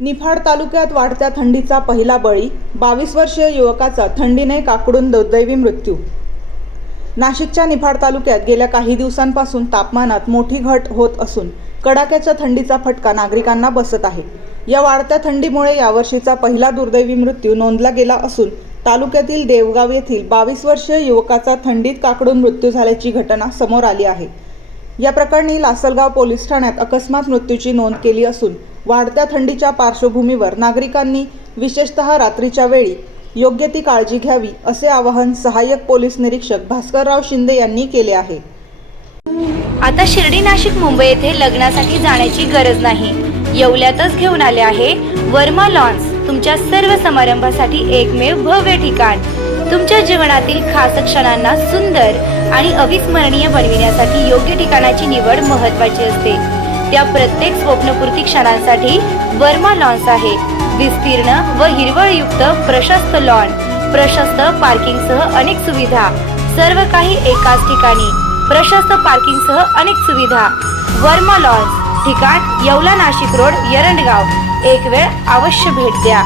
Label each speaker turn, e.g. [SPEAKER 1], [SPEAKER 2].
[SPEAKER 1] निफाड तालुक्यात वाढत्या थंडीचा पहिला बळी बावीस वर्षीय युवकाचा थंडीने काकडून दुर्दैवी मृत्यू. नाशिकच्या निफाड तालुक्यात गेल्या काही दिवसांपासून तापमानात मोठी घट होत असून कडाक्याच्या थंडीचा फटका नागरिकांना बसत आहे. या वाढत्या थंडीमुळे यावर्षीचा पहिला दुर्दैवी मृत्यू नोंदला गेला असून तालुक्यातील देवगाव येथील बावीस वर्षीय युवकाचा थंडीत काकडून मृत्यू झाल्याची घटना समोर आली आहे. या प्रकरणी लासलगाव पोलीस ठाण्यात अकस्मात मृत्यूची नोंद केली असून वाढत्या थंडीच्या पार्श्वभूमीवर नागरिकांनी विशेषतः रात्रीच्या वेळी योग्य ती काळजी घ्यावी असे आवाहन सहाय्यक पोलीस निरीक्षक भास्करराव शिंदे यांनी केले आहे.
[SPEAKER 2] आता शिर्डी नाशिक मुंबई येथे लग्नासाठी जाण्याची गरज नाही. येवल्यातच घेऊन आले आहे वर्मा लॉन्स. तुमच्या सर्व समारंभासाठी एकमेव भव्य ठिकाण. तुमच्या जीवनातील खास क्षणांना सुंदर आणि अविस्मरणीय बनविण्यासाठी योग्य ठिकाणाची निवड महत्वाची असते. त्या प्रत्येक स्वप्नपूर्ती क्षणांसाठी वर्मा लॉन्स आहे. विस्तीर्ण व हिरवळयुक्त प्रशस्त लॉन प्रशस्त पार्किंगसह अनेक सुविधा सर्व काही एकाच ठिकाणी. प्रशस्त पार्किंगसह अनेक सुविधा. वर्मा लॉन्स ठिकाण येवला नाशिक रोड यरंडगाव. एक वेळ अवश्य भेट द्या.